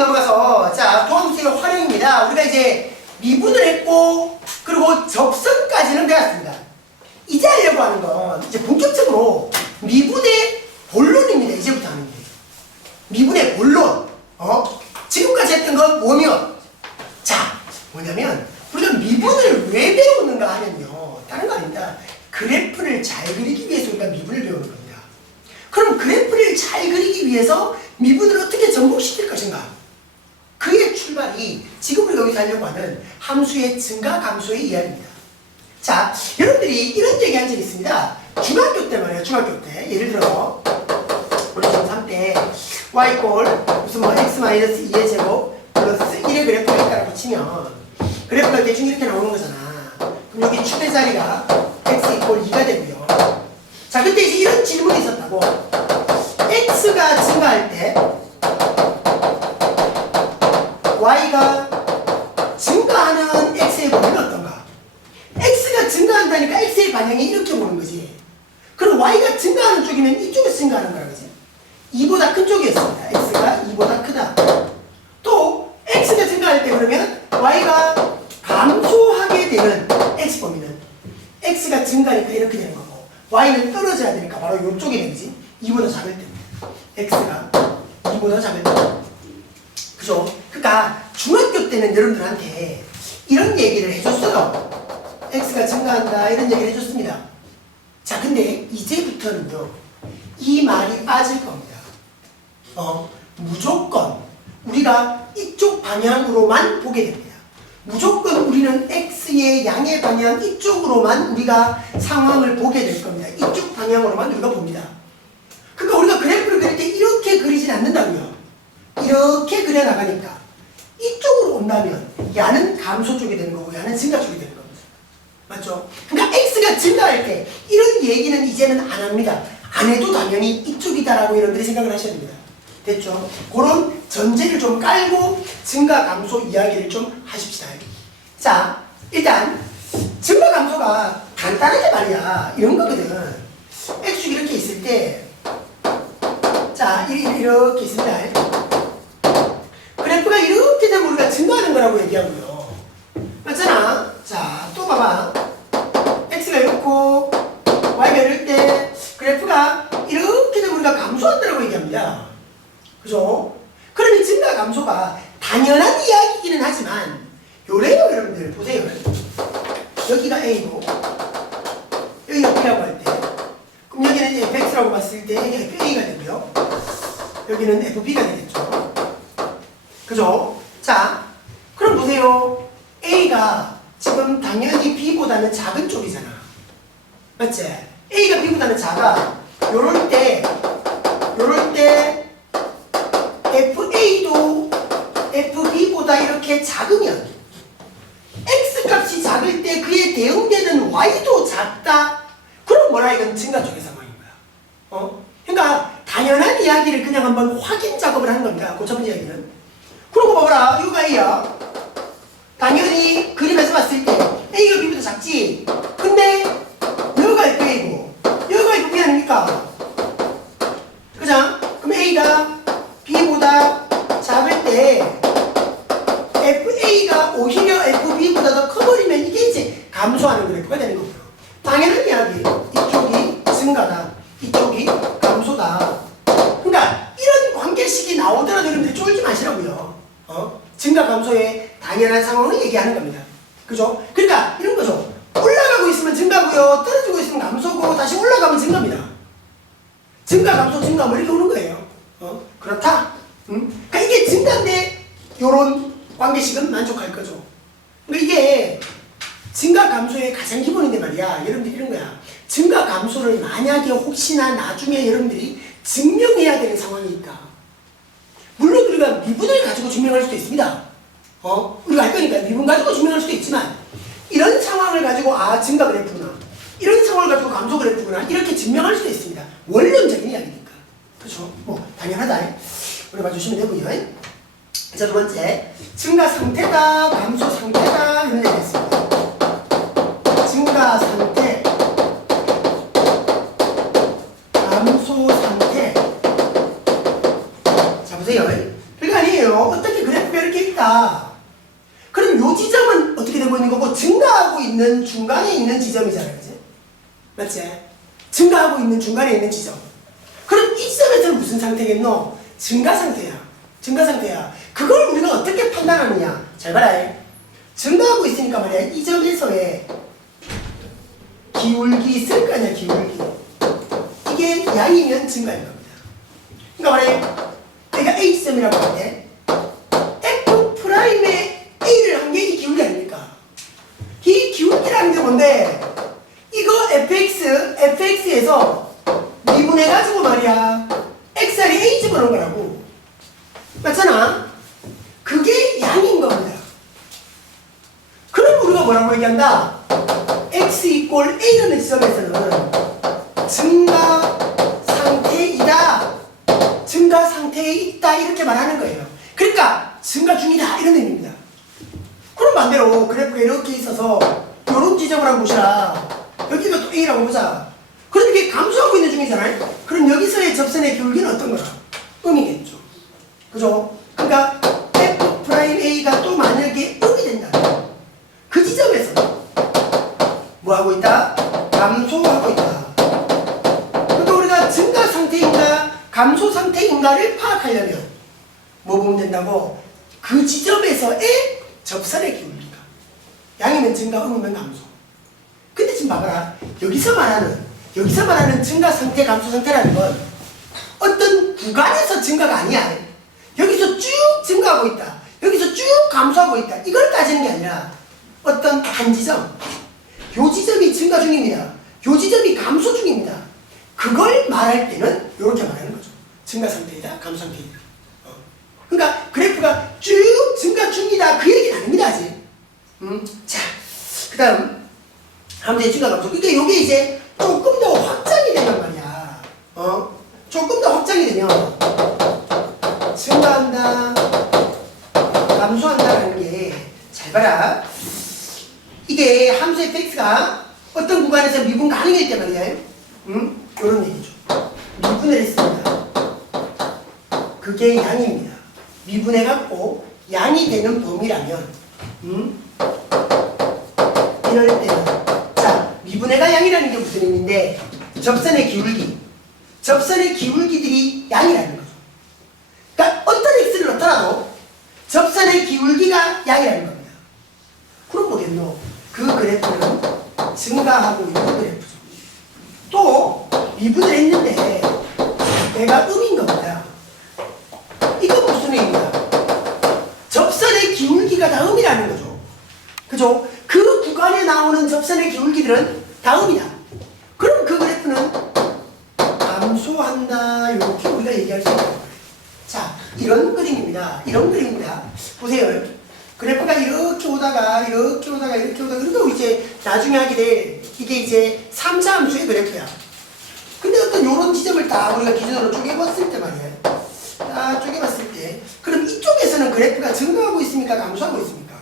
넘어가서 자 도함수의 활용입니다. 우리가 이제 미분을 했고 그리고 접선까지는 배웠습니다. 이제 하려고 하는 건 이제 본격적으로 미분의 본론입니다. 이제부터 하는 게 미분의 본론. 지금까지 했던 건 뭐며? 자 뭐냐면 우리가 미분을 왜 배우는가 하면요 다른 거 아닙니다. 그래프를 잘 그리기 위해서 우리가 미분을 배우는 겁니다. 그럼 그래프를 잘 그리기 위해서 미분을 어떻게 접목시킬 것인가? 그의 출발이 지금 우리가 여기서 하려고 하는 함수의 증가 감소의 이야기입니다. 자, 여러분들이 이런 얘기 한 적이 있습니다. 중학교 때 말이에요. 중학교 때. 예를 들어 우리 중3 때 y 꼴 무슨 뭐 x-2의 제곱 플러스 1의 그래프가 있다라고 치면 그래프가 대충 이렇게 나오는 거잖아. 그럼 여기 축의 자리가 x 이꼴 2가 되고요. 자, 그때 이제 이런 질문이 있었다고. x가 증가할 때 y가 증가하는 x의 범위는 어떤가? x가 증가한다니까 x의 방향이 이렇게 보는 거지. 그럼 y가 증가하는 쪽이면 이쪽에서 증가하는 거라 그지? 2보다 큰 쪽이었습니다. x가 2보다 크다. 또 x가 증가할 때 그러면 y가 감소하게 되는 x 범위는 x가 증가하니까 이렇게 되는 거고 y는 떨어져야 되니까 바로 이쪽이 되지. 2보다 작을 때입니다. x가 2보다 작을 때. 그죠? 그러니까 중학교 때는 여러분들한테 이런 얘기를 해줬어요. x가 증가한다 이런 얘기를 해줬습니다. 자 근데 이제부터는요 이 말이 빠질 겁니다. 무조건 우리가 이쪽 방향으로만 보게 됩니다. 무조건 우리는 x의 양의 방향 이쪽으로만 우리가 상황을 보게 될 겁니다. 이쪽 방향으로만 우리가 봅니다. 그러니까 우리가 그래프를 그릴 때 이렇게 그리진 않는다고요. 이렇게 그려나가니까 이쪽으로 온다면 야는 감소 쪽이 되는 거고 야는 증가 쪽이 되는 겁니다. 맞죠? 그러니까 x가 증가할 때 이런 얘기는 이제는 안 합니다. 안 해도 당연히 이쪽이다라고 여러분들이 생각을 하셔야 됩니다. 됐죠? 그런 전제를 좀 깔고 증가 감소 이야기를 좀 하십시다. 자, 일단 증가 감소가 간단하게 말이야 이런 거거든. x축 이렇게 있을 때 자, 이렇게 있습니다. 그래프가 이렇게 되면 우리가 증가하는 거라고 얘기하고요. 맞잖아? 자, 또 봐봐. x가 이렇고 y가 이럴 때 그래프가 이렇게 되면 우리가 감소한다고 얘기합니다. 그죠? 그럼 이 증가 감소가 당연한 이야기이기는 하지만 요래요 여러분들 보세요. 여기가 a고 여기가 b라고 할 때 그럼 여기는 fx라고 봤을 때 여기가 fa가 되고요. 여기는 fb가 되겠죠. 그죠? 자, 그럼 보세요. A가 지금 당연히 B보다는 작은 쪽이잖아. 맞지? A가 B보다는 작아. 요럴 때 FA도 FB보다 이렇게 작으면 X값이 작을 때 그에 대응되는 Y도 작다. 그럼 뭐라 이건 증가 쪽의 상황인 거야. 그러니까 당연한 이야기를 그냥 한번 확인 작업을 하는 겁니다. 그 첫 번째 이야기는. 그러고 봐봐라. 이거가 A야. 당연히 그림에서 봤을 때 A가 B보다 작지. 근데 여기가 FA고 여기가 FB 아닙니까? 그죠? 그럼 A가 B보다 작을 때 FA가 오히려 FB보다 더 커버리면 이게 이제 감소하는 그래프가 되는 거고요. 당연한 이야기. 이쪽이 증가다. 이쪽이 감소다. 그러니까 이런 관계식이 나오더라도 여러분들이 쫄지 마시라고요. 증가 감소의 당연한 상황을 얘기하는 겁니다. 그죠? 그러니까 이런 거죠. 올라가고 있으면 증가고요. 떨어지고 있으면 감소고 다시 올라가면 증가입니다. 증가 감소 증가 뭐 이렇게 오는 거예요. 그렇다. 그러니까 이게 증가인데 요런 관계식은 만족할 거죠. 그러니까 이게 증가 감소의 가장 기본인데 말이야. 여러분들 이런 거야. 증가 감소를 만약에 혹시나 나중에 여러분들이 증명해야 되는 상황이 있다. 물론 우리가 미분을 가지고 증명할 수도 있습니다. 우리가 할 거니까 미분 가지고 증명할 수도 있지만 이런 상황을 가지고 증가 그래프구나. 이런 상황을 가지고 감소 그래프구나. 이렇게 증명할 수도 있습니다. 원론적인 이야기니까. 그렇죠? 뭐 당연하다. 우리 봐주시면 되고요. 자, 두 번째. 증가 상태다, 감소 상태다 이런 얘기 했습니다. 증가 상태, 감소 상태. 자, 보세요. 그러니까 아니에요. 어떻게 그래프가 이렇게 있다. 그럼 요 지점은 어떻게 되고 있는 거고 증가하고 있는 중간에 있는 지점이잖아요. 그치? 맞지? 증가하고 있는 중간에 있는 지점. 그럼 이 지점에서는 무슨 상태겠노? 증가 상태야. 증가 상태야. 그걸 우리가 어떻게 판단하느냐? 잘 봐라. 증가하고 있으니까 말이야. 이 점에서의 기울기 있을 거 아니야. 기울기. 이게 양이면 증가인 겁니다. 그러니까 말이야. 내가 A점이라고 할 때 F 프라임에 A를 한 게 이 기울기 아닙니까? 이 기울기라는 게 뭔데? 이거 fx에서 미분해가지고 말이야 xr이 a 집어넣은 거라고. 맞잖아? 그게 양인 겁니다. 그럼 우리가 뭐라고 얘기한다? x 이꼴 a라는 지점에서는 증가 상태이다. 증가 상태에 있다. 이렇게 말하는 거예요. 그러니까 증가 중이다. 이런 의미입니다. 그럼 반대로 그래프가 이렇게 있어서 이런 지점을 한번 보시라. 여기가 또 A라고 보자. 그럼 이게 감소하고 있는 중이잖아요? 그럼 여기서의 접선의 기울기는 어떤 거야? 음이겠죠. 그죠? 그러니까 F'A가 또 만약에 음이 된다. 그 지점에서 뭐 하고 있다? 감소하고 있다. 그러니까 우리가 증가 상태인가 감소 상태인가를 파악하려면 뭐 보면 된다고? 그 지점에서의 접선의 기울기가 양이면 증가, 음이면 감소. 근데 지금 봐봐라. 여기서 말하는 증가 상태, 감소 상태라는 건 어떤 구간에서 증가가 아니야. 여기서 쭉 증가하고 있다. 여기서 쭉 감소하고 있다. 이걸 따지는 게 아니라 어떤 한 지점. 요 지점이 증가 중입니다. 요 지점이 감소 중입니다. 그걸 말할 때는 이렇게 말하는 거죠. 증가 상태이다, 감소 상태이다. 그러니까 그래프가 쭉 증가 중이다. 그 얘기는 아닙니다. 아직. 자, 그 다음 함수의 증가 감소. 그러니까 요게 이제 조금 더 확장이 되는 말이야. 조금 더 확장이 되면 증가한다, 감소한다라는 게 잘 봐라. 이게 함수 fx가 어떤 구간에서 미분 가능할 때 말이야. 요런 얘기죠. 미분을 했습니다. 그게 양입니다. 미분해갖고 양이 되는 범위라면 이럴 때는 자, 미분해가 양이라는 게 무슨 의미인데 접선의 기울기들이 양이라는 거죠. 그러니까 어떤 x를 넣더라도 접선의 기울기가 양이라는 겁니다. 그럼 뭐겠노? 그 그래프는 증가하고 있는 그래프죠. 또 미분을 했는데 내가 음인 겁니다. 이건 무슨 의미야? 접선의 기울기가 다 음이라는 거죠. 그죠? 그 구간에 나오는 접선의 기울기들은 다 음이다. 그럼 그 그래프는 감소한다. 이렇게 우리가 얘기할 수 있는 거예요. 자, 이런 그림입니다. 보세요. 그래프가 이렇게 오다가 그리고 이제 나중에 하게 될 이게 이제 3차 함수의 그래프야. 근데 어떤 요런 지점을 다 우리가 기준으로 쪼개봤을 때 말이에요. 딱 쪼개봤을 때 그럼 이쪽에서는 그래프가 증가하고 있습니까? 감소하고 있습니까?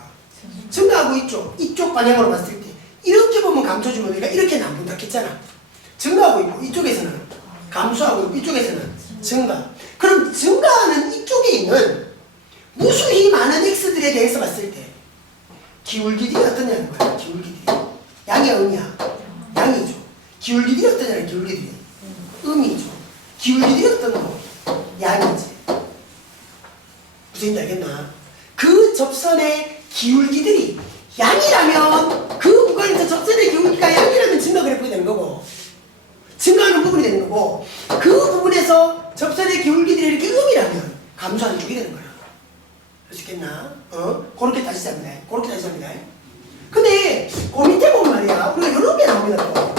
증가하고 있죠. 이쪽 방향으로 봤을 때 이렇게 보면 감소주면 우리가 이렇게는 안 본다 했잖아. 증가하고 있고 이쪽에서는 감소하고 있고 이쪽에서는 증가. 그럼 증가하는 이쪽에 있는 무수히 많은 x들에 대해서 봤을 때 기울기들이 어떠냐는 거야. 기울기들이 양이야 음이야? 양이죠. 기울기들이 어떠냐는 기울기들이 음이죠. 기울기들이 어떤 거? 양이지. 무슨 얘기인지 알겠나? 그 접선의 기울기들이 양이라면 그 구간에서 접선의 기울기가 양이라면 증가 그래프가 되는 거고 증가하는 부분이 되는 거고 그 부분에서 접선의 기울기들이 이렇게 음이라면 감소하는 쪽이 되는 거야. 할 수 있겠나? 그렇게 따지자입니다. 근데 그 밑에 보면 말이야 우리가 이런 게 나옵니다. 또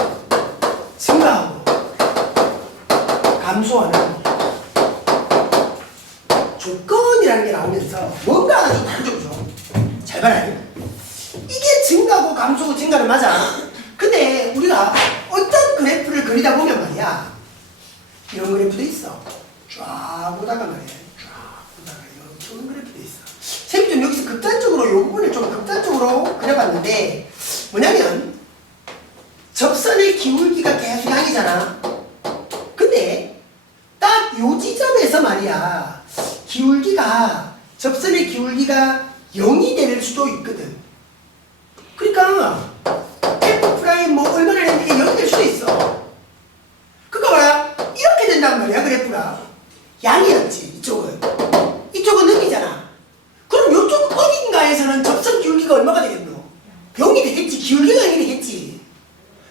증가하고 감소하는 조건이라는 게 나오면서 뭔가 좀 다르죠. 잘 봐라. 이게 증가고 감소고 증가는 맞아. 근데 우리가 어떤 그래프를 그리다 보면 말이야 이런 그래프도 있어. 쫙 오다가 말이야 이렇게 오는 그래프도 있어. 쌤이 좀 여기서 극단적으로 이 부분을 좀 극단적으로 그려봤는데 뭐냐면 접선의 기울기가 계속 양이잖아. 근데 딱 요 지점에서 말이야 기울기가 접선의 기울기가 0이 될 수도 있거든. 그러니까 f 프라임 뭐 얼마나 했는데 이게 0이 될 수도 있어. 그러니까 뭐야? 이렇게 된단 말이야 그래프가. 양이었지 이쪽은. 이쪽은 음이잖아. 그럼 이쪽 어딘가에서는 접선 기울기가 얼마가 되겠노? 0이 되겠지. 기울기가 0이 되겠지.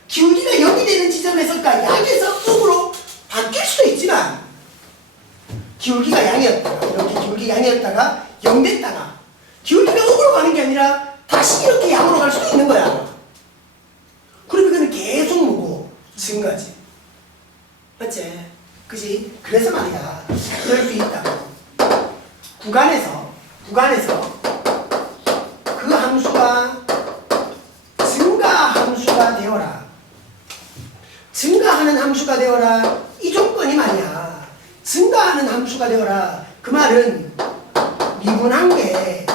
기울기가 0이 되는 지점에서 그러니까 양에서 음으로 바뀔 수도 있지만 기울기가 양이었다가 이렇게 기울기가 양이었다가 0 됐다가 기울기가 음으로 가는 게 아니라 다시 이렇게 양으로 갈 수도 있는 거야. 그럼 이거는 계속 뭐고? 증가지. 맞지? 그지? 그래서 말이야. 그럴 수 있다고. 구간에서 그 함수가 증가함수가 되어라. 증가하는 함수가 되어라. 이 조건이 말이야. 증가하는 함수가 되어라. 그 말은 미분한 게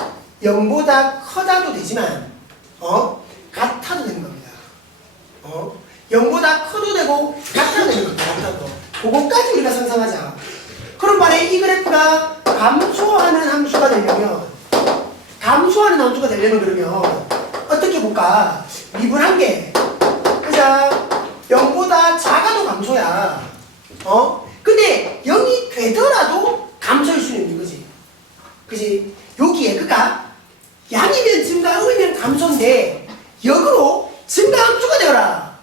0보다 커다도 되지만 같아도 되는 겁니다. 0보다 커도 되고 같아도 되는 겁니다. 같아도. 그거까지 우리가 상상하자. 그럼 만약에 이 그래프가 감소하는 함수가 되려면 그러면 어떻게 볼까? 미분한 게 그자 0보다 작아도 감소야. 근데 0이 되더라도 감소일 수는 있는 거지. 그지? 여기에 그니까 양이면 증가, 음이면 감소인데 역으로 증가함수가 되어라.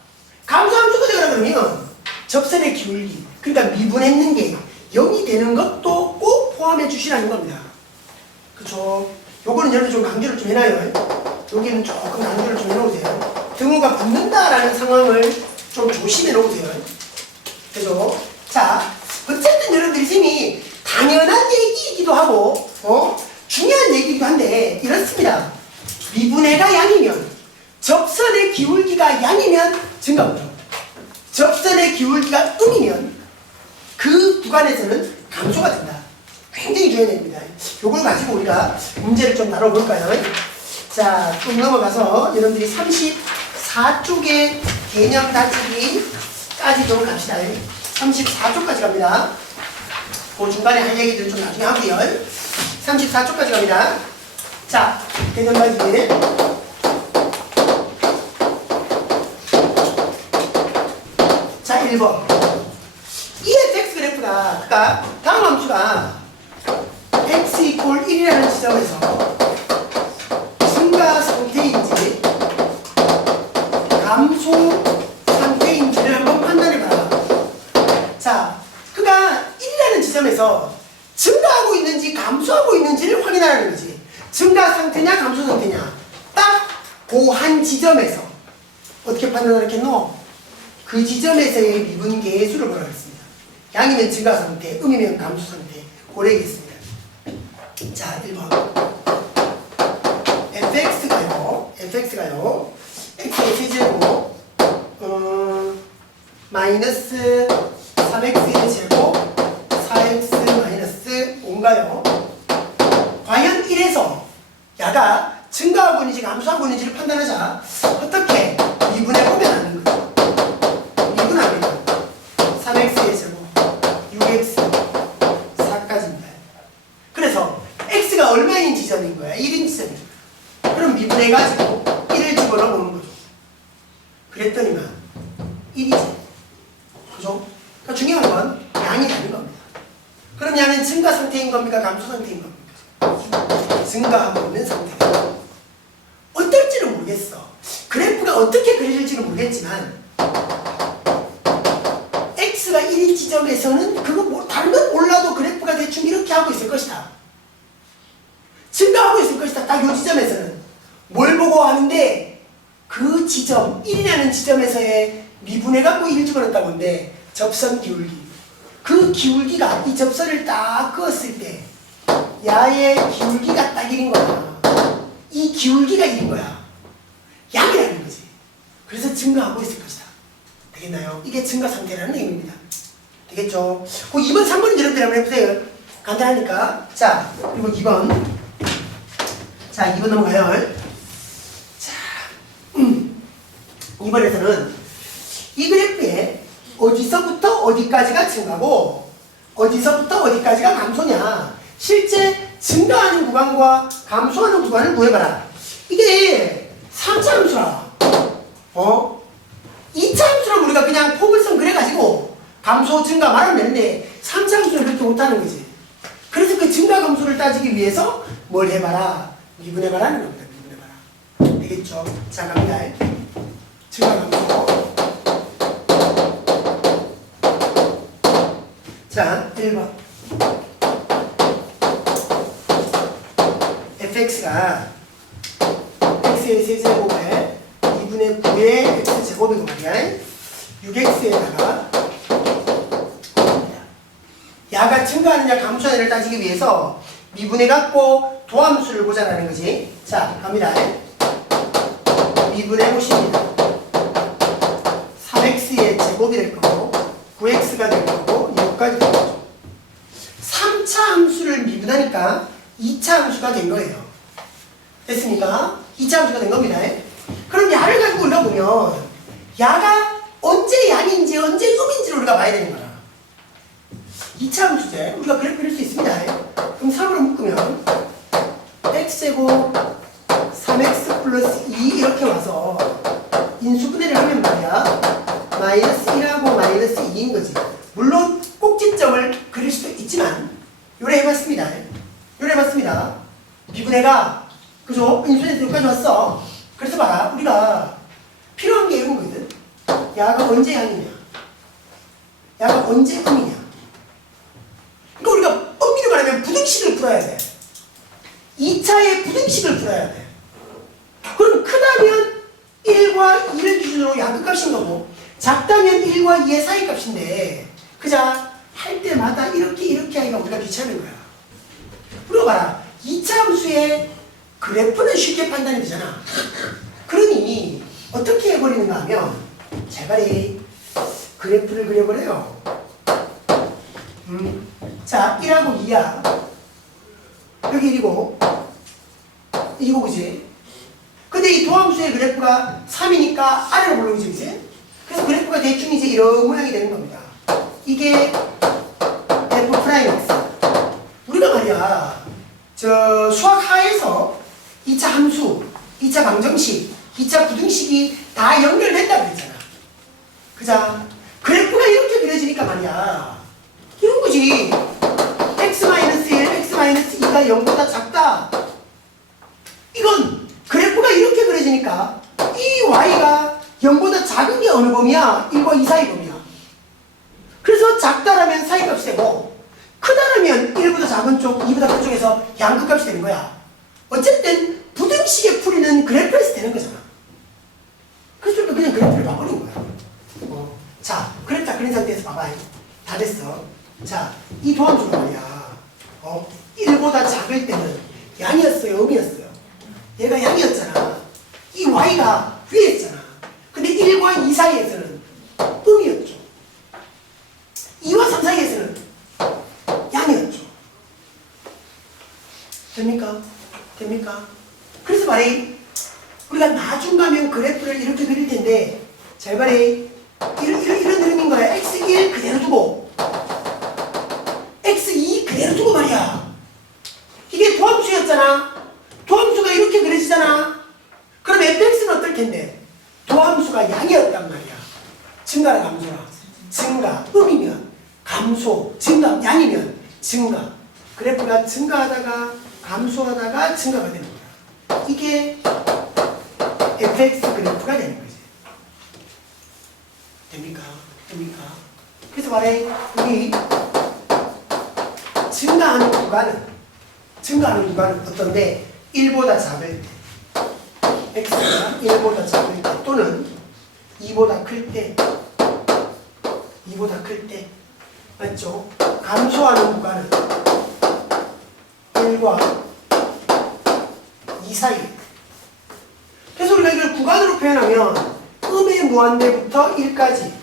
감소함수가 되어라 그러면 접선의 기울기, 그러니까 미분했는 게 0이 되는 것도 꼭 포함해 주시라는 겁니다. 그쵸? 요거는 여러분 좀 강조를 좀 해놔요. 여기는 조금 강조를 좀 해놓으세요. 등호가 붙는다라는 상황을 좀 조심해 놓으세요. 그죠? 자, 어쨌든 여러분들이 쌤이 당연한 얘기이기도 하고, 중요한 얘기이기도 한데, 이렇습니다. 미분해가 양이면, 접선의 기울기가 양이면 증가하죠. 접선의 기울기가 음이면, 그 구간에서는 감소가 된다. 굉장히 중요한 얘기입니다. 요걸 가지고 우리가 문제를 좀 다뤄볼까요? 자, 쭉 넘어가서 여러분들이 34쪽의 개념 다지기까지 좀 갑시다. 34쪽까지 갑니다. 그 중간에 할 얘기들 좀 나중에 하고요. 34쪽까지 갑니다. 자, 개념 다지기. 자, 1번. 이 fx 그래프가, 그러니까 다음 함수가 x = 1이라는 지점에서 증가 상태인지 감소 상태인지를 한번 판단해봐라. 자, 그러니까 1이라는 지점에서 증가하고 있는지 감소하고 있는지를 확인하라는 거지. 증가 상태냐 감소 상태냐 딱 그 한 지점에서 어떻게 판단하겠노? 그 지점에서의 미분계의 수를 보라 그랬습니다. 양이면 증가 상태, 음이면 감소 상태 고르겠습니다. 자, 1번 fx가요 x의 세제곱 마이너스 3x의 제곱 4x 마이너스 5인가요? 과연 1에서 야가 증가하고 있는지 감소하고 있는지를 판단하자. 어떻게? 미분해보면 아는 거죠. 미분하면 3x의 제곱 6x 4까지입니다. 그래서 x가 얼마인 지점인 거야? 1인 지점인 거야. 그럼 미분해가지고 1을 집어넣어보는 거죠. 그랬더니만 1이지. 그죠? 그러니까 중요한 건 양이 다른 겁니다. 그럼 양은 증가 상태인 겁니까? 감소 상태인 겁니까? 증가하고 있는 상태다. 어떨지는 모르겠어. 그래프가 어떻게 그려질지는 모르겠지만 x가 1인 지점에서는 그거 뭐 다른 건 몰라도 그래프가 대충 이렇게 하고 있을 것이다. 증가하고 있을 것이다. 딱 이 지점에서는 뭘 보고 하는데 그 지점 1이라는 지점에서의 미분해갖고 1을 집어넣었다고 하는데 접선 기울기, 그 기울기가 이 접선을 딱 그었을 때 야의 기울기가 딱 1인 거야. 이 기울기가 1인 거야. 양이라는 거지. 그래서 증가하고 있을 것이다. 되겠나요? 이게 증가 상태라는 의미입니다. 되겠죠? 그 2번, 3번은 여러분들 한번 해보세요. 간단하니까. 자, 그리고 2번. 자, 2번 넘어가요. 자, 2번에서는 이 그래프에 어디서부터 어디까지가 증가고 어디서부터 어디까지가 감소냐. 실제 증가하는 구간과 감소하는 구간을 구해봐라. 이게 3차 함수라. 2차 함수라면 우리가 그냥 포물선 그래가지고 감소, 증가 말하면 되는데 3차 함수는 그렇게 못하는 거지. 그래서 그 증가 감소를 따지기 위해서 뭘 해봐라? 미분해봐라는 겁니다. 미분해봐라. 되겠죠? 자, 갑니다. 증가 감소. 자, 1번. fx가 x의 세제곱에 2분의 9의 x제곱이고 말이야. 6x에다가 야가 증가하느냐 감소하느냐를 따지기 위해서 미분해 갖고 도함수를 보자라는 거지. 자, 갑니다. 미분해 보십니다. 3x의 제곱이 될 거고 9x가 될 거고 6까지 될 거죠. 3차 함수를 미분하니까 2차 함수가 된 거예요. 됐습니까? 2차 함수가 된 겁니다. 그럼 야를 가지고 우리가 보면 야가 언제 양인지 언제 음인지를 우리가 봐야 되는 거야. 2차 함수제 우리가 그래프 그릴 수 있습니다. 그럼 3으로 묶으면 x제곱 3x 플러스 2 이렇게 와서 인수분해를 하면 말이야 마이너스 1하고 마이너스 2인 거지. 물론 꼭지점을 그릴 수도 있지만 요래 해봤습니다. 요래 해봤습니다. 미분해가 그죠? 인수분해에서 여기까지 왔어. 그래서 봐라 우리가 필요한 게 이런 거거든. 야가 언제 양이냐 야가 언제 음이냐. 그러니까 우리가 엄밀히 말하면 부등식을 풀어야 돼. 2차의 부등식을 풀어야 돼. 그럼 크다면 1과 2를 기준으로 양극값인 거고 작다면 1과 2의 사이값인데 그자 할 때마다 이렇게 하기가 우리가 귀찮은 거야. 우리가 봐라 2차 함수의 그래프는 쉽게 판단이 되잖아. 그러니 어떻게 해버리는가 하면 제발이 그래프를 그려버려요. 자 1하고 2야. 여기 1이고 이거 그지? 근데 이 도함수의 그래프가 3이니까 아래로 올라오지 그지? 그래서 그래프가 대충 이제 이런 모양이 되는 겁니다. 이게 F'X. 우리가 말이야 저 수학 하에서 2차 함수, 2차 방정식, 2차 부등식이 다 연결된다고 했잖아. 그자? 그래프가 이렇게 그려지니까 말이야 이런 거지. x-1, x-2가 0보다 작다. 이건 그래프가 이렇게 그려지니까 이 y가 0보다 작은 게 어느 범위야? 1과 2 사이 범위야. 그래서 작다라면 사이값이 되고 크다라면 1보다 작은 쪽, 2보다 큰 쪽에서 양극값이 되는 거야. 어쨌든 부등식의 풀이는 그래프에서 되는 거잖아. 그래서 그냥 그래프를 바꾸는 거야. 자, 그래프 다 그린 상태에서 봐봐. 다 됐어. 자, 이 도함수가 말이야 1보다 작을 때는 양이었어요? 음이었어요? 얘가 양이었잖아. 이 y가 위에 있잖아. 근데 1과 2 사이에서는 음이었죠. 2와 3 사이에서는 양이었죠. 됩니까? 됩니까? 그래서 말해 우리가 나중 가면 그래프를 이렇게 그릴 텐데 잘 말해 이런 흐름인 거야. x1 그대로 두고 x2 그대로 두고 말이야. 이게 도함수였잖아. 도함수가 이렇게 그려지잖아. 그럼 fx는 어떨 텐데? 도함수가 양이었단 말이야. 증가라 감소라. 증가, 음이면 감소, 증가, 양이면 증가. 그래프가 증가하다가 감소하다가 증가가 되는 거야. 이게 fx 그래프가 되는 거지. 됩니까? 됩니까? 그래서 말해 우리 증가하는 구간은 어떤데 1보다 작을 때 x가 1보다 작을 때 또는 2보다 클 때 맞죠? 감소하는 구간은 1과 2 사이. 그래서 우리가 이걸 구간으로 표현하면 음의 무한대부터 1까지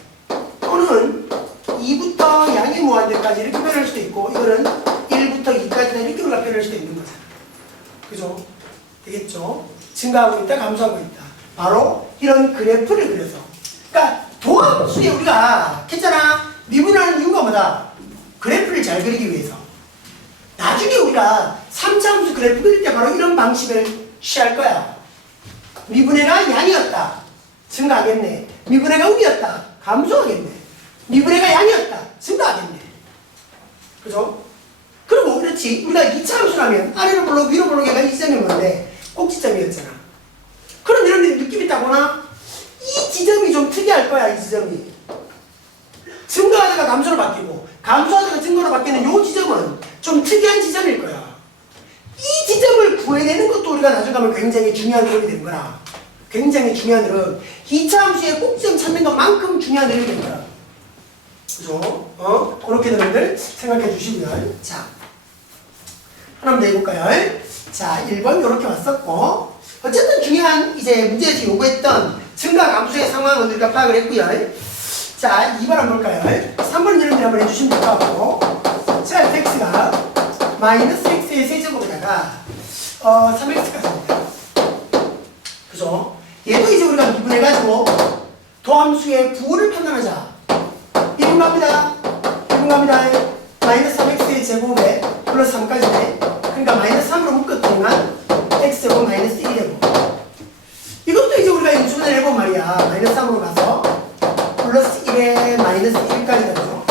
또는 2부터 양의 무한대까지 이렇게 표현할 수도 있고 이거는 1부터 2까지다 이렇게 우리가 표현할 수도 있는 거잖아. 그죠? 되겠죠? 증가하고 있다, 감소하고 있다. 바로 이런 그래프를 그려서. 그러니까 도함수에 우리가 했잖아. 미분하는 이유가 뭐다? 그래프를 잘 그리기 위해서. 나중에 우리가 3차 3차 함수 그래프 그릴 때 바로 이런 방식을 취할 거야. 미분해가 양이었다. 증가하겠네. 미분해가 음이었다. 감소하겠네. 미분해가 양이었다. 증가하겠네. 그죠? 그리고 그렇지. 우리가 2차 함수라면 아래로 볼록 위로 볼록 해가 이 지점이 뭔데? 꼭지점이었잖아. 그럼 여러분들이 느낌 있다거나 이 지점이 좀 특이할 거야. 이 지점이. 증가하다가 감소로 바뀌고 감소하다가 증가로 바뀌는 이 지점은 좀 특이한 지점일 거야. 이 지점을 구해내는 것도 우리가 나중에 가면 굉장히 중요한 흐름이 되는 거라. 굉장히 중요한 흐름. 2차 함수의 꼭지점 찾는 것만큼 중요한 흐름이 되는 거야. 그죠? 그렇게 여러분들 생각해 주시고요. 자, 하나만 더 해볼까요? 자, 1번 이렇게 왔었고, 어쨌든 중요한 이제 문제에서 요구했던 증가 감소의 상황을 우리가 파악을 했고요. 자, 2번 한번 볼까요? 3번은 여러분들이 한번 해주시면 될 것 같고, 자, x가 마이너스 x의 세제곱에다가 3x까지입니다. 그죠? 얘도 이제 우리가 미분해가지고 도함수의 부호를 판단하자. 1분 갑니다. 1분 갑니다. 마이너스 3x의 제곱에 플러스 3까지네. 그러니까 마이너스 3으로 묶었더니만 x제곱 마이너스 1이 되고, 이것도 이제 우리가 인수분해를 해본 말이야. 마이너스 3으로 가서 플러스 1에 마이너스 1까지 되죠.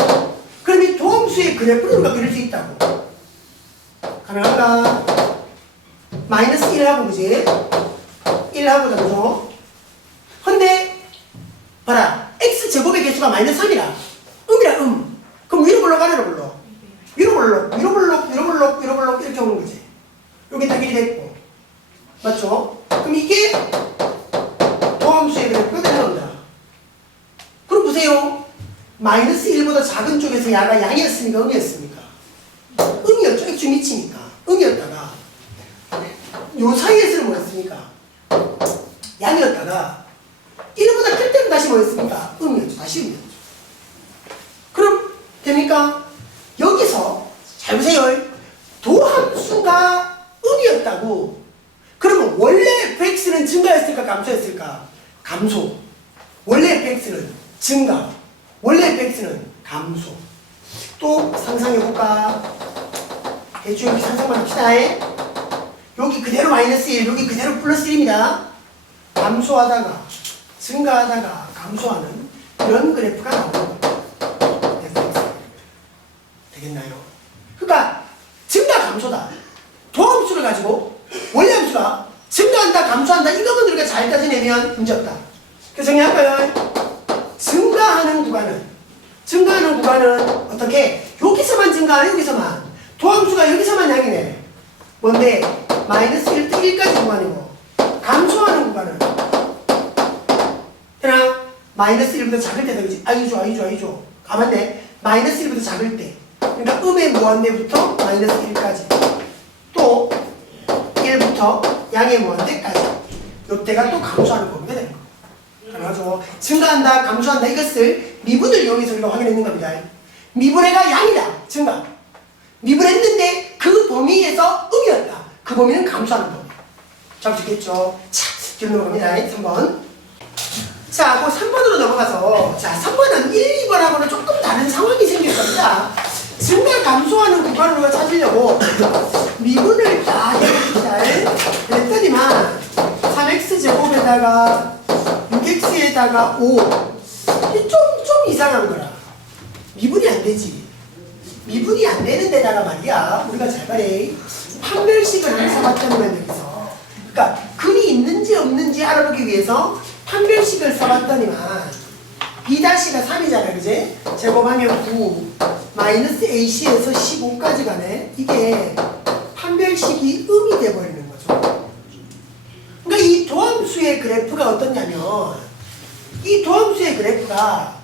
그럼 이 도함수의 그래프를 우리가 그릴 수 있다고. 가능한가? 마이너스 1하고 그지? 1하고 되죠. 근데 봐라. x제곱의 개수가 마이너스 3이라. 음이라 그럼 위로 불러 아래로 불러? 위로 불러 이렇게 오는 거지. 여기 딱 1이 됐고. 맞죠? 그럼 이게 도함수의 그래프가 되는 겁니다. 그럼 보세요. 마이너스 1보다 작은 쪽에서 야가 양이었습니까? 음이었습니까? 음이었죠. x 미치니까. 음이었다가 요 사이에서는 뭐였습니까? 양이었다가 1보다 클 때는 다시 뭐였습니까? 음이었죠. 다시 음이었죠. 그럼 됩니까? 여기서 잘 보세요. 도함수가 음이었다고. 그러면 원래 fx는 증가했을까? 감소했을까? 감소. 원래 fx는 증가. 원래 fx는 감소. 또 상상해볼까? 대충 이렇게 상상만 합시다. 여기 그대로 마이너스 1, 여기 그대로 플러스 1입니다. 감소하다가 증가하다가 감소하는 이런 그래프가 나오는 거예요. 되겠나요? 그러니까 증가 감소다. 도함수를 가지고 원래 함수가 증가한다 감소한다 이것만 우리가 잘 따지내면 문제없다. 그래서 정리할까요? 증가하는 구간은 어떻게? 여기서만 증가하네. 여기서만 도함수가 여기서만 양이네. 뭔데? 마이너스 1부터 1까지 구간이고, 감소하는 구간은 되나? 마이너스 1보다 작을 때다. 그지? 아이죠. 가만네. 마이너스 1보다 작을 때. 그러니까 음의 무한대부터 마이너스 1까지. 또 1부터 양의 무한대까지. 요때가 또 감소하는 범위가 되는 거예요. 가능하죠? 증가한다, 감소한다. 이것을 미분을 이용해서 우리가 확인했는 겁니다. 미분해가 양이다. 증가. 미분했는데 그 범위에서 음이었다. 그 범위는 감소하는 범위. 잡으셨겠죠? 자, 뒤로 넘어갑니다. 3번. 자, 그 3번으로 넘어가서, 자, 3번은 1, 2번하고는 조금 다른 상황이 생길 겁니다. 증가 감소하는 구간으로 찾으려고 미분을 다 해봅시다. 그랬더니만 3x제곱에다가 6x에다가 5. 이게 좀 이상한 거라. 미분이 안 되지. 미분이 안 되는 데다가 말이야. 우리가 잘 말해. 판별식을 안 써봤다는 여기서. 그러니까 글이 있는지 없는지 알아보기 위해서 판별식을 써봤더니만 b-가 3이잖아. 그지? 제곱하면 9 마이너스 ac에서 15까지 가네. 이게 판별식이 음이 돼버리는 거죠. 그러니까 이 도함수의 그래프가 어떻냐면 이 도함수의 그래프가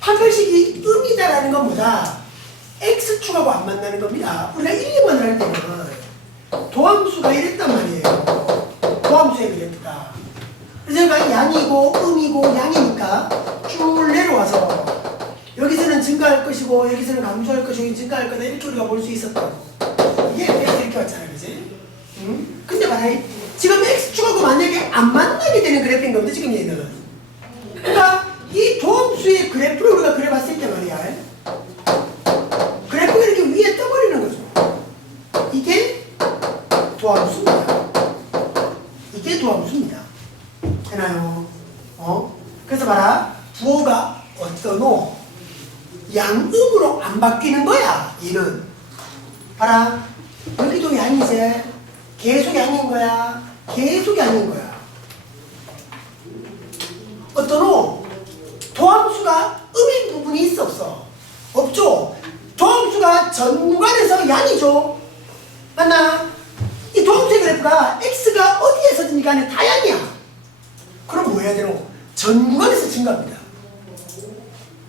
판별식이 음이다라는 것보다 x축하고 안 만나는 겁니다. 우리가 1, 2번을 할 때는 도함수가 이랬단 말이에요. 도함수의 그래프가. 그래서 여기가 양이고 음이고 양이니까 쭉 내려와서 여기서는 증가할 것이고 여기서는 감소할 것이고 증가할 거다 이렇게 우리가 볼 수 있었다고. 이게 이렇게 왔잖아. 그지? 근데 봐라. 지금 x축하고 만약에 안 만나게 되는 그래프인 겁니다. 지금 얘는. 그러니까 이 도함수의 그래프를 우리가 그려봤을 때 말이야. 그래프가 이렇게 위에 떠버리는 거죠. 이게 도함수입니다. 이게 도함수입니다. 되나요? 그래서 봐라. 부호가 어떠노? 양음으로 안 바뀌는 거야. 얘는. 봐라. 여기도 양이지. 계속 양인 거야. 계속 양인 거야. 어떠노? 도함수가 음인 부분이 있어 없어? 없죠. 도함수가 전 구간에서 양이죠. 맞나? 이 도함수의 그래프가 x가 어디에서든지 간에 다 양이야. 그럼 뭐 해야 되노? 전 구간에서 증가합니다.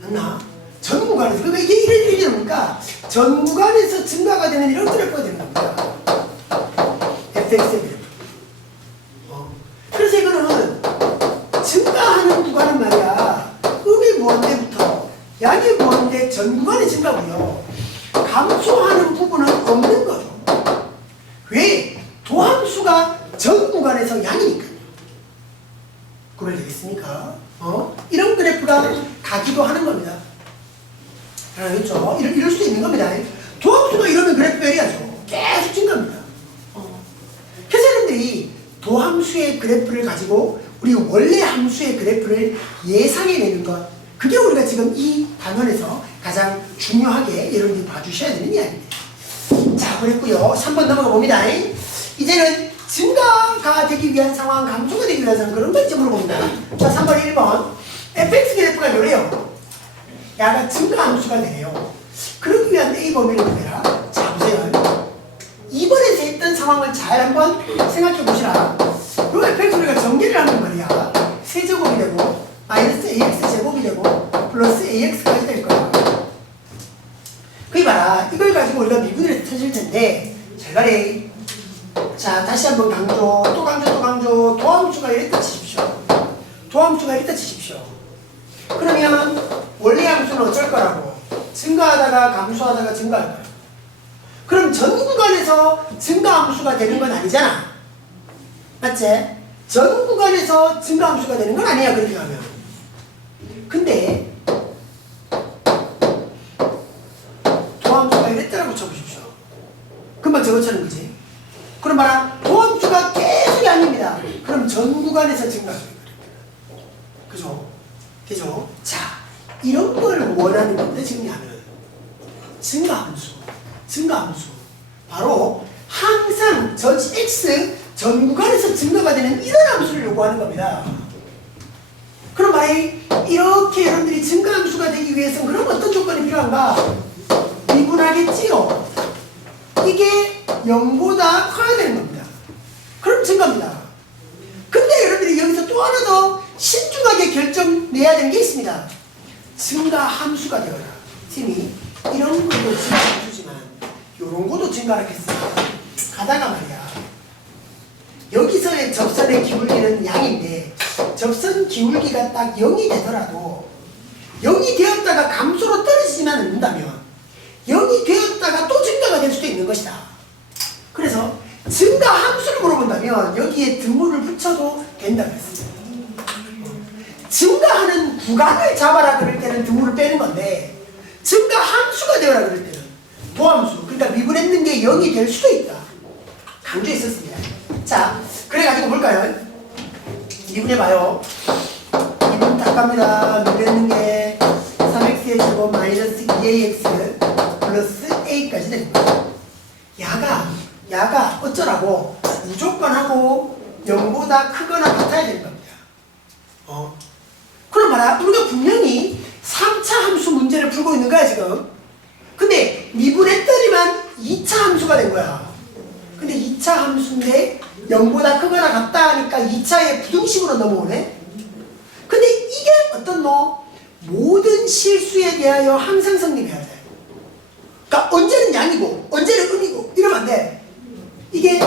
맞나? 전 구간에서. 그러니까 이게 이러니까 전 구간에서 증가가 되는 이런 그래프가 되는 겁니다. fx의 그래프. 그래서 이거는 증가하는 구간은 말이야. 음이 무한대부터 양이 무한대 전 구간의 증가고요. 감소하는 부분은 없는 거죠. 왜? 도함수가 전 구간에서 양이니까요. 그걸 되겠습니까? 이런 그래프가 가기도 하는 겁니다. 알겠죠? 이럴 수도 있는 겁니다. 도함수가 이러면 그래프가 이래야죠. 계속 증가합니다. 그래서 여러분들이 도함수의 그래프를 가지고 우리 원래 함수의 그래프를 예상해내는 것, 그게 우리가 지금 이 단원에서 가장 중요하게 여러분들이 봐주셔야 되는 이야기입니다. 자, 그랬고요. 3번 넘어가 봅니다. 이제는 증가가 되기 위한 상황, 감소가 되기 위한 상황, 그런 거 이제 물어봅니다. 자, 3번 1번 fx 그래프가 이래요. 야가 증가 함수가 되네요. 그러기 위한 A 범위를 구해라. 자, 보세요. 2번에서 했던 상황을 잘 한번 생각해 보시라. 요 fx 우리가 전개를 하는 말이야. 세제곱이 되고 마이너스 ax 제곱이 되고 플러스 ax까지 될 거야. 그게 봐라. 이걸 가지고 우리가 미분을 찾을 텐데 잘 가래. 자, 다시 한번 강조, 또 강조, 또 강조. 도함수가 이랬다 치십시오. 도함수가 이랬다 치십시오. 그러면 원래 함수는 어쩔 거라고? 증가하다가 감소하다가 증가할 거야. 그럼 전 구간에서 증가 함수가 되는 건 아니잖아. 맞지? 전 구간에서 증가 함수가 되는 건 아니야, 그렇게 가면. 근데 도함수가 이랬다라고 쳐보십시오. 금방 저것처럼 그지? 그럼 봐라. 도함수가 계속이 아닙니다. 그럼 전 구간에서 증가하는 거예요. 그죠? 그죠? 자, 이런 걸 원하는 건데 지금 하면 증가함수. 증가함수. 바로 항상 전 x 전 구간에서 증가가 되는 이런 함수를 요구하는 겁니다. 그럼 만약에 이렇게 여러분들이 증가함수가 되기 위해서는 그럼 어떤 조건이 필요한가? 미분하겠지요. 이게 0보다 커야 되는 겁니다. 그럼 증가입니다. 근데 여러분들이 여기서 또 하나 더 신중하게 결정 내야 되는 게 있습니다. 증가 함수가 되어라. 팀이 이런 것도 증가 함수지만 이런 것도 증가하겠습니다. 가다가 말이야. 여기서의 접선의 기울기는 양인데 접선 기울기가 딱 0이 되더라도 0이 되었다가 감소로 떨어지지만 않는다면 0이 되었다가 또 증가가 될 수도 있는 것이다. 그래서 증가 함수를 물어본다면 여기에 등호를 붙여도 된다고 했습니다. 증가하는 구간을 잡아라 그럴 때는 등호를 빼는 건데 증가 함수가 되어라 그럴 때는 도함수, 그러니까 미분했는 게 0이 될 수도 있다. 강조했었습니다. 자, 그래가지고 볼까요? 미분해봐요. 미분 딱 갑니다. 미분했는 게 3x의 제곱 마이너스 2ax 플러스 a까지 되는 거예요. 야가 어쩌라고? 무조건 하고 0보다 크거나 같아야 되는 겁니다. 그럼 봐라. 우리가 분명히 3차 함수 문제를 풀고 있는 거야 지금. 근데 미분했더니만 2차 함수가 된 거야. 근데 2차 함수인데 0보다 크거나 같다 하니까 2차의 부등식으로 넘어오네. 근데 이게 어떤 모든 실수에 대하여 항상 성립해야 돼. 그러니까 언제는 양이고 언제는 음이고 이러면 안 돼. 이게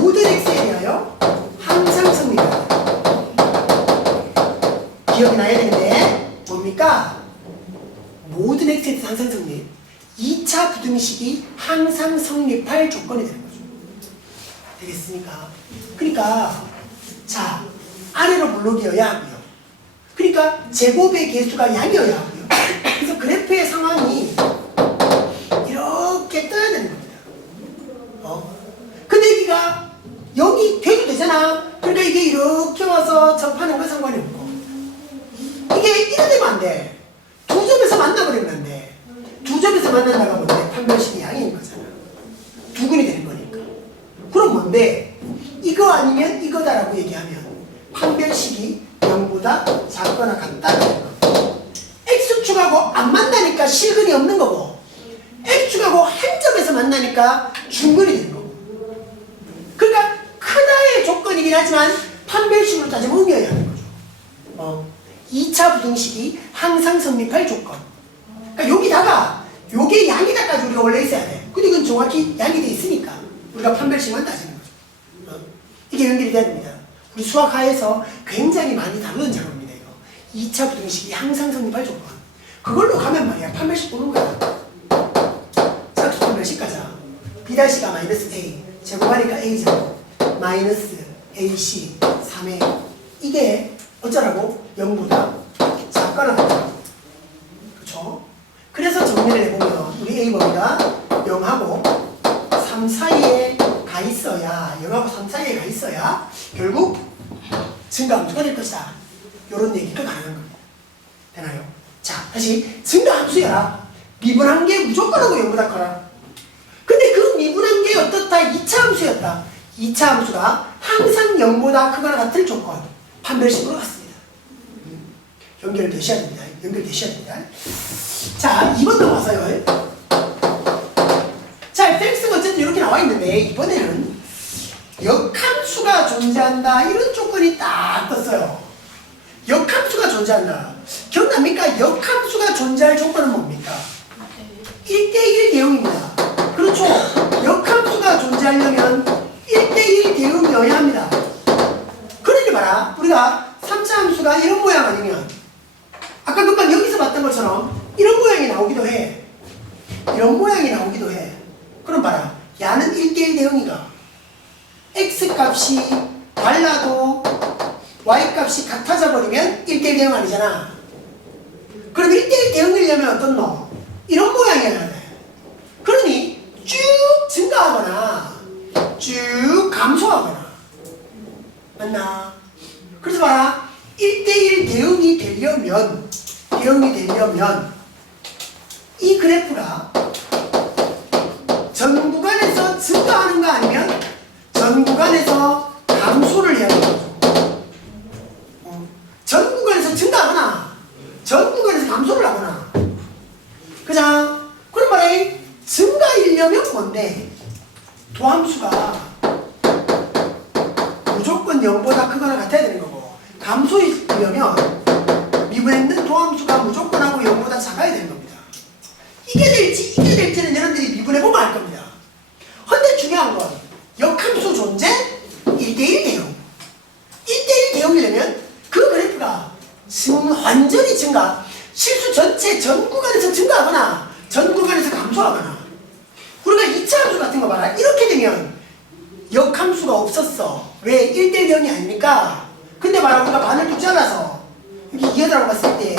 모든 x에 대하여 항상 성립해야 돼. 기억이 나야 되는데 뭡니까? 모든 x에 대해서 항상 성립. 2차 부등식이 항상 성립할 조건이 되는 거죠. 되겠습니까? 그러니까 자, 아래로 블록이어야 하고요. 그러니까 제곱의 개수가 양이어야 하고요. 그래서 그래프의 상황이 이렇게 떠야 되는 겁니다. 맞나? 그러니까 이게 이렇게 와서 접하는 건 상관이 없고 이게 이래 되면 안 돼. 두 점에서 만나버리면 안 돼. 두 점에서 만난다가 뭔데? 판별식이 양인 거잖아. 두근이 되는 거니까. 그럼 뭔데? 이거 아니면 이거다라고 얘기하면 판별식이 0보다 작거나 같다는 거. x축하고 안 만나니까 실근이 없는 거고 x축하고 한 점에서 만나니까 중근이 되는 거고. 그러니까 크다의 조건이긴 하지만 판별식으로 따지면 의미어야 하는 거죠. 2차 부등식이 항상 성립할 조건. 그러니까 여기다가 요게 양이다까지 우리가 원래 있어야 돼. 근데 이건 정확히 양이 돼 있으니까 우리가 판별식만 따지는 거죠. 이게 연결이 돼야 됩니다. 우리 수학하에서 굉장히 많이 다루는 작업입니다. 이거 2차 부등식이 항상 성립할 조건. 그걸로 가면 말이야 판별식 보는 거야. 자, 두 판별식 가자. B'가 마이너스 A 제곱하니까 A제곱 마이너스 AC 3A 이게 어쩌라고? 0보다 작거나 같다. 그렇죠? 그래서 정리를 해보면 우리 A 범위가 0하고 3 사이에 가 있어야 0하고 3 사이에 가 있어야 결국 증가함수가 될 것이다. 이런 얘기가 가능한 겁니다. 되나요? 자, 다시 증가함수야. 미분한 게 무조건하고 0보다 커라. 근데 그 미분한 게 어떻다? 2차 함수였다. 2차 함수가 항상 0보다 크거나 같을 조건. 판별식으로 갔습니다. 연결되셔야 됩니다. 연결되셔야 됩니다. 자, 2번 넘어가서요. 자, fx가 어쨌든 이렇게 나와 있는데 이번에는 역함수가 존재한다. 이런 조건이 딱 떴어요. 역함수가 존재한다. 기억납니까? 역함수가 존재할 조건은 뭡니까? 1대1 대응입니다. 그렇죠. 역함수가 존재하려면 1대1 대응이어야 합니다. 그러니 봐라. 우리가 3차 함수가 이런 모양 아니면 아까 금방 여기서 봤던 것처럼 이런 모양이 나오기도 해. 이런 모양이 나오기도 해. 그럼 봐라. 야는 1대1 대응이가 x값이 달라도 y값이 같아져 버리면 1대1 대응 아니잖아. 그럼 1대1 대응이려면 어떤 너? 이런 모양이어야 돼. 그러니 쭉 증가하거나 쭉 감소하거나 맞나? 그래서 봐라. 1대1 대응이 되려면 이 그래프가 전 구간에서 증가하는가 아니면 전 구간에서 감소를 해야 되는 거죠. 전 구간에서 증가하거나 전 구간에서 감소를 하거나 그자? 그런 말에 증가이려면 뭔데? 도함수가 무조건 0보다 크거나 같아야 되는 거고 감소이려면 미분했는 도함수가 무조건 하고 0보다 작아야 되는 겁니다. 이게 될지는 여러분들이 미분해보면 알 겁니다. 근데 중요한 건 역함수 존재 1대1 대응 1대1 대응이려면 그 그래프가 완전히 증가 실수 전체 전 구간에서 증가하거나 전 구간에서 감소하거나 우리가 2차 함수 같은 거 봐라. 이렇게 되면 역함수가 없었어. 왜? 1대1 대응이 아니니까. 근데 봐라. 우리가 반을 뚝 잘라서 여기 2여라고 봤을 때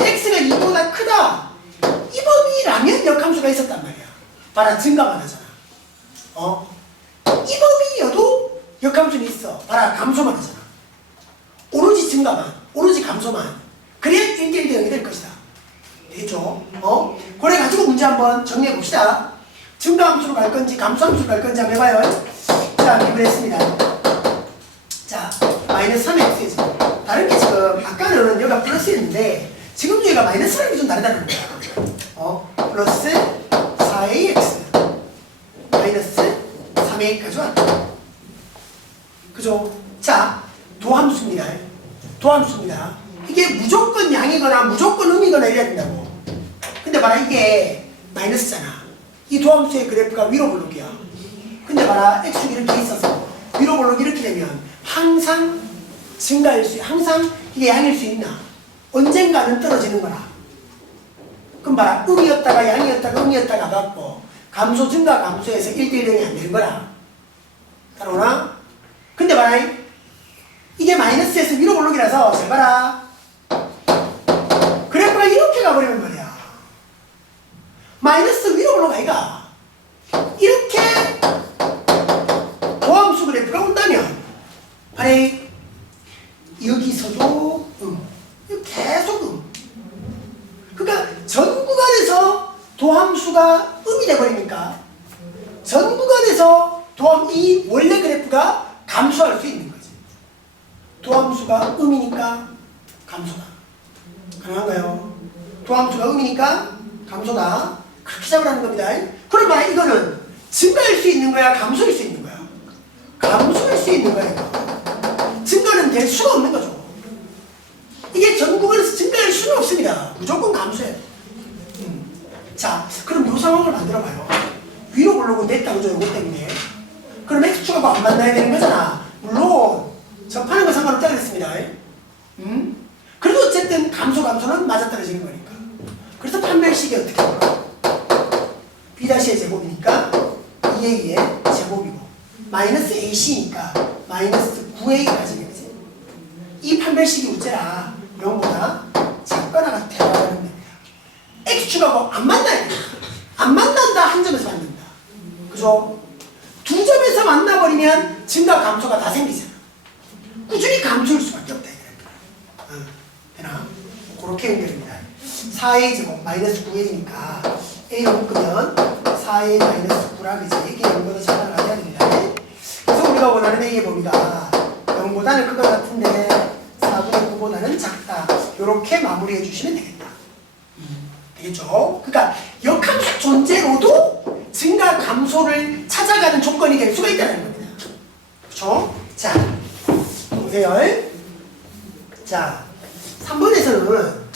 x가 2보다 크다. 이 범위라면 역함수가 있었단 말이야. 봐라. 증가만 하잖아. 이 범위여도 역함수는 있어. 봐라. 감소만 하잖아. 오로지 증가만, 오로지 감소만. 그래야 1대1 대응이 될 것이다. 되죠? 그래 가지고 문제 한번 정리해 봅시다. 증가함수로 갈 건지 감소함수로 갈 건지 한번 해봐요. 자, 미분했습니다. 자, 마이너스 3x죠. 다른 게 지금 아까는 여기가 플러스였는데 지금 여기가 마이너스라는 게 좀 다르다는 거야. 플러스 4ax 마이너스 3a까지 왔다. 그죠? 자, 도함수입니다. 도함수입니다. 이게 무조건 양이거나 무조건 음이거나 이래야 된다고. 근데 봐라. 이게 마이너스잖아. 이 도함수의 그래프가 위로 볼록이야. 근데 봐라. x축이 이렇게 있어서 위로 볼록이 이렇게 되면 항상 증가일 수 항상 이게 양일 수 있나? 언젠가는 떨어지는 거라. 그럼 봐라. 음이었다가 양이었다가 음이었다가 갖고 감소 증가 감소해서 1대1이 안 되는 거라. 따라오나? 근데 봐라. 이게 마이너스에서 위로 볼록이라서 잘 봐라. 그래프가 이렇게 가버리면 말이야. 마이너스 위로 올라가 이가 이렇게 도함수 그래프가 온다면 음이 돼버리니까 전 구간에서 이 원래 그래프가 감소할 수 있는 거지. 도함수가 음이니까 감소다. 가능한가요? 도함수가 음이니까 감소다. 그렇게 잡으라는 겁니다. 그러면 이거는 증가할 수 있는 거야? 감소할 수 있는 거야? 감소할 수 있는 거야. 이거. 증가는 될 수가 없는 거죠. 이게 전 구간에서 증가할 수는 없습니다. 무조건 감소해야 돼. 자, 그럼 이 상황을 만들어봐요. 위로 올라오고 냈다 그죠? 이거 때문에. 그럼 x축하고 안 만나야 되는 거잖아. 물론 접하는 거 상관없다 그랬습니다. 그래도 어쨌든 감소는 맞아떨어지는 거니까. 그래서 판별식이 어떻게 할까? b'의 제곱이니까 2a의 제곱이고 마이너스 ac니까 마이너스 9a까지 되지. 이 판별식이 우째라 0보다 작거나 같아라는 겁니다. x축하고 안 만나야 돼. 안 만난다. 한 점에서 만난다. 그죠? 두 점에서 만나버리면 증가 감소가 다 생기잖아. 꾸준히 감소할 수밖에 없다. 되나? 그렇게 연결됩니다. 4a 제곱 마이너스 9a니까 a를 묶으면 4a 마이너스 9라 그지? 이게 0보다 작거나 같아야 됩니다. 그래서 우리가 원하는 a의 범위가 0보다는 크거나 같은데 4분의 9보다는 작다. 이렇게 마무리해 주시면 되겠다. 되겠죠? 그러니까 역함수 존재로도 증가 감소를 찾아가는 조건이 될 수가 있다는 겁니다. 그렇죠? 자, 보세요. 자, 3번에서는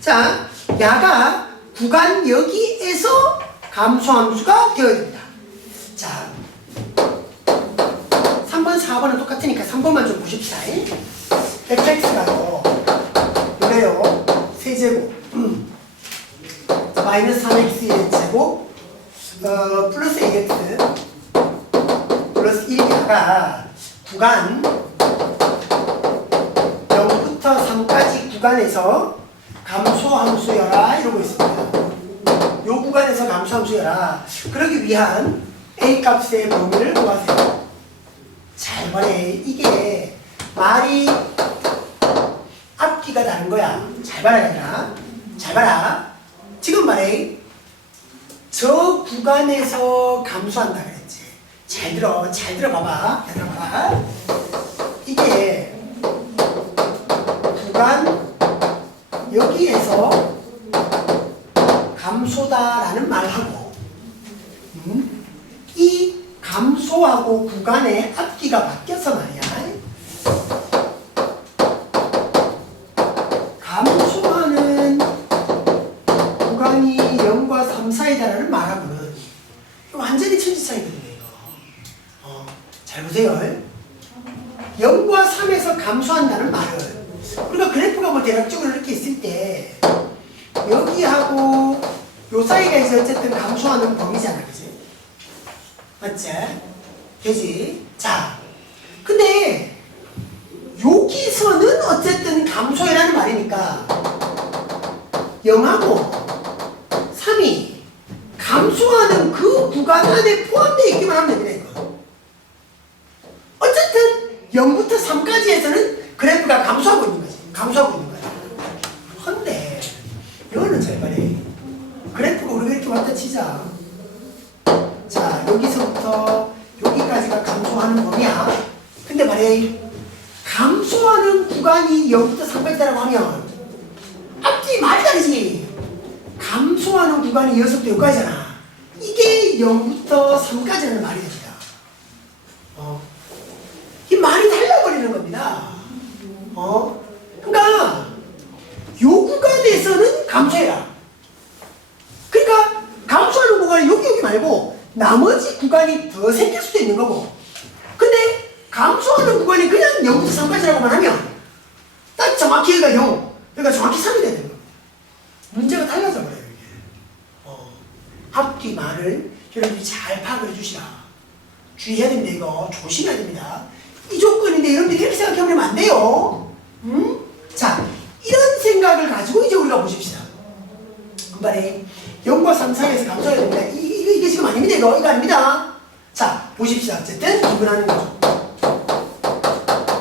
자, 야가 구간 여기에서 감소함수가 되어야 됩니다. 자, 3번, 4번은 똑같으니까 3번만 좀 보십시다. fx가 요래요. 세제곱 마이너스 3x의 제곱 플러스 ax 플러스 1야가 구간 0부터 3까지 구간에서 감소함수여라 이러고 있습니다. 요 구간에서 감소함수여라. 그러기 위한 a 값의 범위를 구하세요. 잘 봐래. 이게 말이 앞뒤가 다른 거야. 잘 봐라 얘들아. 잘 봐라. 지금 말해. 저 구간에서 감소한다 그랬지. 잘 들어봐봐. 얘들아 봐봐. 이게 구간 여기에서 감소다라는 말하고 이 감소하고 구간의 앞뒤가 바뀌어서 말이야. 감소하는 구간이 0과 3 사이다라는 말하고는 완전히 천지차이거든요. 이거. 잘 보세요. 0과 3에서 감소한다는 말은 우리가 그래프가 뭐 대략적으로 이렇게 있을 때 여기하고 요 사이가 이제 어쨌든 감소하는 범위잖아. 그지? 맞지? 되지? 자, 근데 여기서는 어쨌든 감소해라는 말이니까 0하고 3이 감소하는 그 구간 안에 포함되어 있기만 하면 됩니다. 이거. 어쨌든 0부터 3까지에서는 그래프가 감소하고 있는 거지. 감소하고 있는 거야. 근데 이거는 잘 말해. 그래프가 우리가 이렇게 왔다 치자. 자, 여기서부터 여기까지가 감소하는 범위야. 근데 말해. 감소하는 구간이 0부터 3까지라고 하면 앞뒤 말이 다르지. 감소하는 구간이 6부터 여기까지잖아. 이게 0부터 3까지라는 말이 됩니다. 이 말이 달라버리는 겁니다. 그러니까 요 구간에서는 감소해라. 그러니까 감소하는 구간이 여기 말고 나머지 구간이 더 생길 수도 있는 거고. 근데 감소하는 구간이 그냥 0부터 3까지라고만 하면 딱 정확히 여기가 0, 그러니까 정확히 3이 되는 거예요. 문제가 달라져 버려요. 이게. 앞뒤 말을 여러분들이 잘 파악을 해주시라. 주의해야 됩니다. 이거 조심해야 됩니다. 이 조건인데 여러분들이 이렇게 생각해보면 안 돼요. 자, 이런 생각을 가지고 이제 우리가 보십시다. 금발에 0과 3 사이에서 감소해야 됩니다. 이게 지금 아닙니다. 이거 아닙니다. 자, 보십시다. 어쨌든 미분하는 거죠.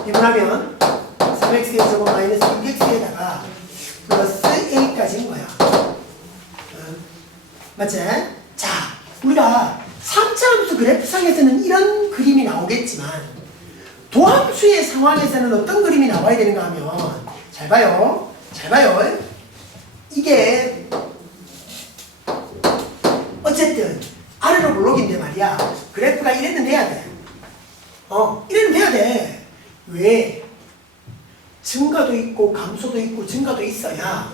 미분하면 3x의 제곱 마이너스 6x에다가 플러스 a까지인 거야. 맞지? 우리가 3차 함수 그래프상에서는 이런 그림이 나오겠지만 도함수의 상황에서는 어떤 그림이 나와야 되는가 하면 잘 봐요. 잘 봐요. 이게 어쨌든 아래로 블록인데 말이야. 그래프가 이래는 돼야 돼. 이래는 돼야 돼. 왜? 증가도 있고 감소도 있고 증가도 있어야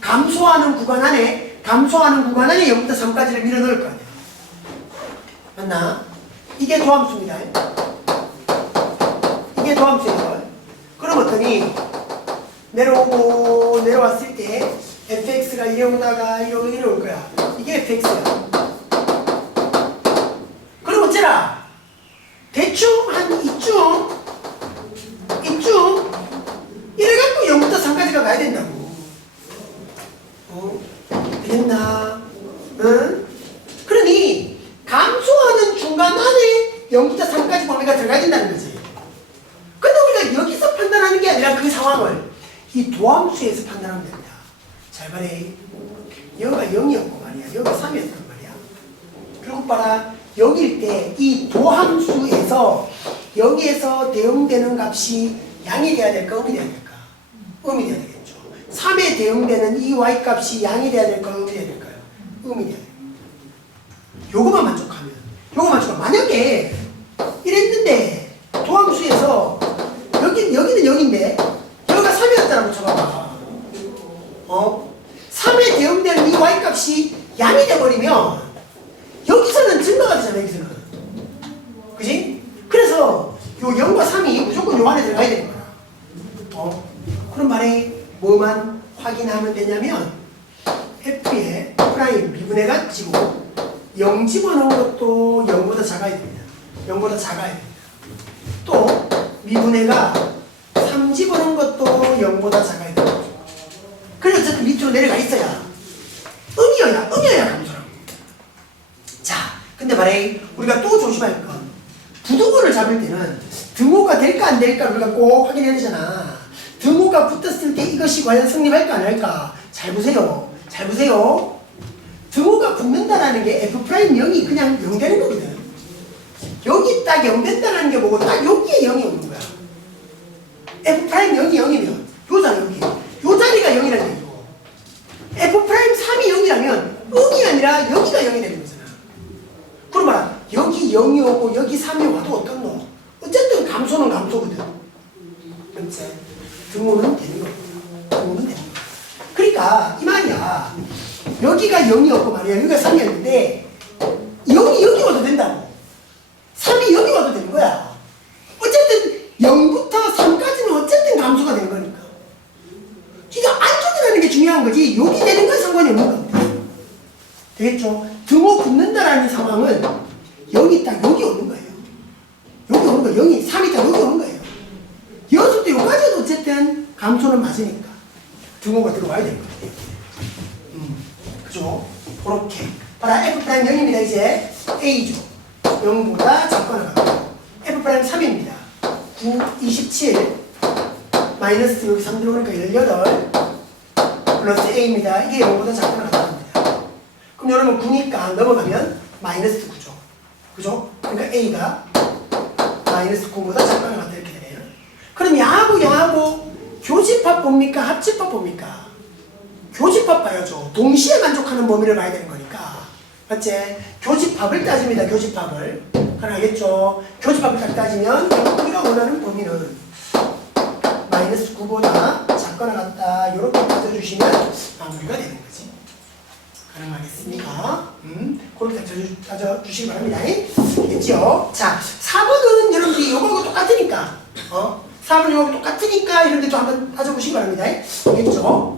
감소하는 구간 안에 0부터 3까지를 밀어 넣을 거 아니야. 맞나? 이게 도함수입니다. 이게 도함수예요. 그럼 어떠니 내려왔을 때 fx가 이래 오다가 이래 올 거야. 이게 fx야. 그럼 어쩌라? 대충 한 이쯤 이래갖고 0부터 3까지가 가야 된다고. 됐나? 응? 그러니 감소하는 중간 안에 0부터 3까지 범위가 들어가야 된다는 거지. 근데 우리가 여기서 판단하는 게 아니라 그 상황을 이 도함수에서 판단하면 됩니다. 잘 봐래. 여기가 0이었고 말이야. 여기가 3이었단 말이야. 그리고 봐라. 여기일 때 이 도함수에서 여기에서 대응되는 값이 양이 돼야 될까? 음이 돼야 될까? 음이 돼야 되겠죠. 3에 대응되는 이 y값이 양이 돼야 될까? 음이 돼야 될까요? 음이 돼야 돼요. 요거만 만족하면 만약에 이랬는데 도함수에서 여기는 0인데 여기가 3이었다라고 쳐봐봐. 3에 대응되는 이 y값이 양이 돼버리면 여기서는 증가가 되잖아. 여기서는. 그지? 그래서 요 0과 3이 무조건 요 안에 들어가야 되는 거야. 그럼 말에 뭐만 확인하면 되냐면 f의 프라임 미분해가 지고 0 집어넣은 것도 0보다 작아야 됩니다. 0보다 작아야 됩니다. 또 미분해가 3 집어넣은 것도 0보다 작아야 됩니다. 그래서 어쨌든 밑으로 내려가 있어야 음이어야 감소라고. 자, 근데 말해 우리가 또 조심할 건 부등호를 잡을 때는 등호가 될까 안 될까 우리가 꼭 확인해야 되잖아. 등호가 붙었을 때 이것이 과연 성립할까 안 할까? 잘 보세요. 등호가 붙는다라는 게 F'0이 그냥 0 되는 거거든. 여기 딱 0 된다는 게 뭐고 딱 여기에 0이 오는 거야. F'0이 0이면 요잖아 여기. 요 자리가 0이라는 얘기고 F'3이 0이라면 음이 아니라 여기가 0이 되는 거잖아. 그럼 봐라. 여기 0이 오고 여기 3이 와도 어떻노? 어쨌든 감소는 감소거든. 그렇지? 등호는 되는 겁니다. 그러니까 이 말이야. 여기가 0이었고 말이야. 여기가 3이었는데 0이 여기 와도 된다고. 3이 여기 와도 되는 거야. 어쨌든 0부터 3까지는 어쨌든 감소가 되는 거니까. 그러니까 안쪽이라는 게 중요한 거지. 여기 되는 건 상관이 없는 겁니다. 되겠죠? 등호 붙는다라는 상황은 0이 딱 여기 오는 거예요. 여기 오는 거예요. 0이 3이 딱 여기 오는 거예요. 여기서부터 여기까지도 어쨌든 감소는 맞으니까 등호가 들어와야 되는 거예요. 그죠? 그렇게. 봐라, F'0입니다. 이제 A죠. 0보다 작거나 같고. F'3입니다. 9, 27 마이너스 여기 3 들어오니까 18 플러스 A입니다. 이게 0보다 작거나 같답니다. 그럼 여러분 9니까 넘어가면 마이너스 9죠. 그죠? 그러니까 A가 마이너스 9보다 작거나 같다 이렇게 되네요. 그럼 야하고 교집합 봅니까? 합집합 봅니까? 교집합 봐야죠. 동시에 만족하는 범위를 봐야 되는 거니까. 맞지? 교집합을 따집니다. 교집합을. 알겠죠? 교집합을 딱 따지면 우리가 원하는 범위는 마이너스 9보다 작거나 같다. 이렇게 따져주시면 마무리가 되는 거지. 가능하겠습니까? 그렇게 따져주시기 바랍니다. 됐죠? 자, 4번은 여러분들이 이거하고 똑같으니까 4번 이거하고 똑같으니까 이런데 또 한번 따져보시기 바랍니다. 알겠죠?